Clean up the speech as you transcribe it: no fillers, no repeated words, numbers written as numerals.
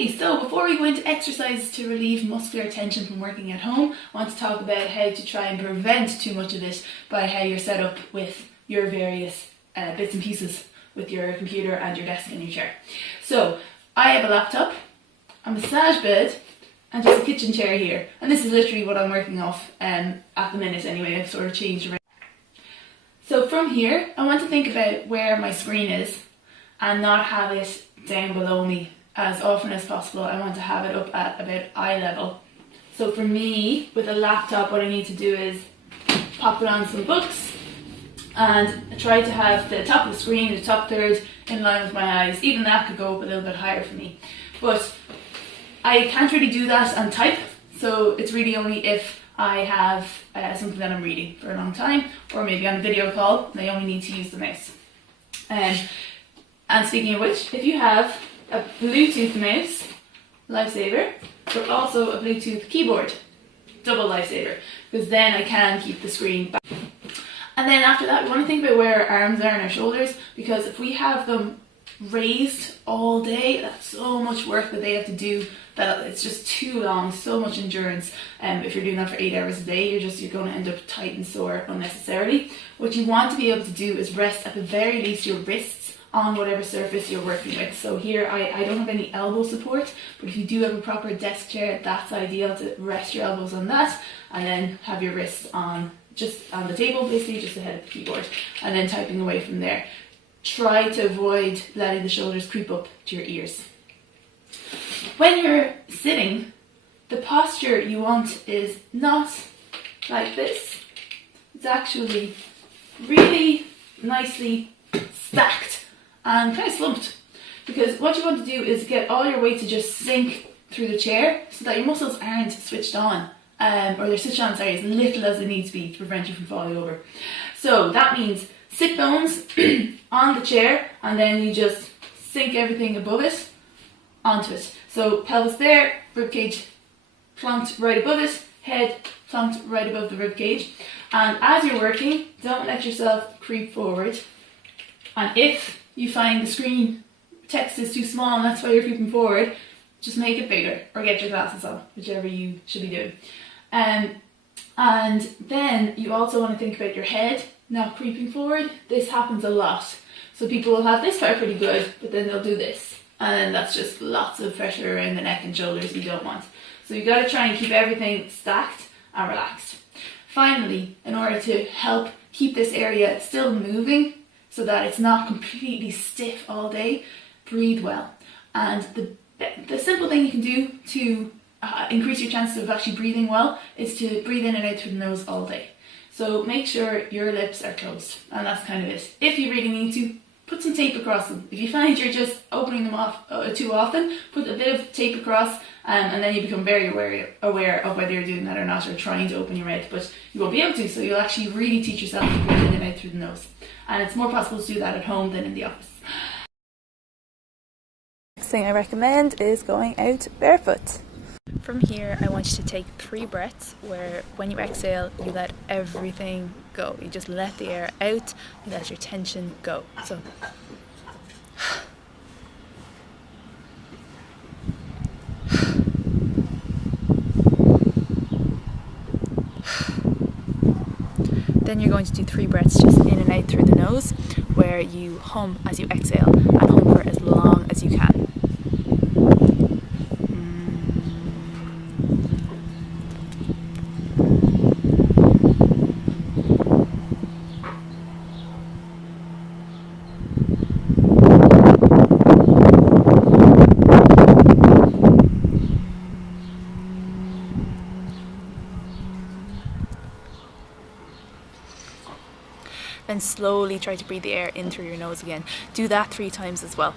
Okay, so before we go into exercises to relieve muscular tension from working at home, I want to talk about how to try and prevent too much of it by how you're set up with your various bits and pieces with your computer and your desk and your chair. So I have a laptop, a massage bed, and just a kitchen chair here. And this is literally what I'm working off at the minute anyway. I've sort of changed around. So from here, I want to think about where my screen is and not have it down below me as often as possible. I want to have it up at about eye level. So for me, with a laptop, what I need to do is pop it on some books and try to have the top of the screen, the top third, in line with my eyes. Even that could go up a little bit higher for me. But I can't really do that and type, so it's really only if I have something that I'm reading for a long time, or maybe on a video call, and I only need to use the mouse. And speaking of which, if you have a Bluetooth mouse, lifesaver, but also a Bluetooth keyboard, double lifesaver, because then I can keep the screen back. And then after that, we want to think about where our arms are and our shoulders, because if we have them raised all day, that's so much work that they have to do that it's just too long, so much endurance. If you're doing that for 8 hours a day, you're going to end up tight and sore unnecessarily. What you want to be able to do is rest at the very least your wrists on whatever surface you're working with. So here I don't have any elbow support, but if you do have a proper desk chair, that's ideal to rest your elbows on that and then have your wrists on just on the table, basically just ahead of the keyboard, and then typing away from there. Try to avoid letting the shoulders creep up to your ears. When you're sitting, the posture you want is not like this. It's actually really nicely stacked and kind of slumped, because what you want to do is get all your weight to just sink through the chair so that your muscles aren't switched on, or they're switched on, sorry, as little as they need to be to prevent you from falling over. So that means sit bones on the chair, and then you just sink everything above it onto it. So pelvis there, ribcage plonked right above it, head plonked right above the ribcage. And as you're working, don't let yourself creep forward. And if you find the screen text is too small and that's why you're creeping forward, just make it bigger or get your glasses on, whichever you should be doing. And then you also want to think about your head not creeping forward. This happens a lot. So people will have this part pretty good, but then they'll do this. And then that's just lots of pressure around the neck and shoulders you don't want. So you've got to try and keep everything stacked and relaxed. Finally, in order to help keep this area still moving so that it's not completely stiff all day, breathe well. And the simple thing you can do to increase your chances of actually breathing well is to breathe in and out through the nose all day. So make sure your lips are closed, and that's kind of it. If you really need to, put some tape across them. If you find you're just opening them off too often, put a bit of tape across, and then you become very aware of whether you're doing that or not, or trying to open your mouth, but you won't be able to, so you'll actually really teach yourself to breathe in and out through the nose. And it's more possible to do that at home than in the office. Next thing I recommend is going out barefoot. From here, I want you to take 3 breaths where when you exhale, you let everything go. You just let the air out, you let your tension go. So, then you're going to do 3 breaths just in and out through the nose, where you hum as you exhale and hum for as long as you can. Then slowly try to breathe the air in through your nose again. Do that 3 times as well.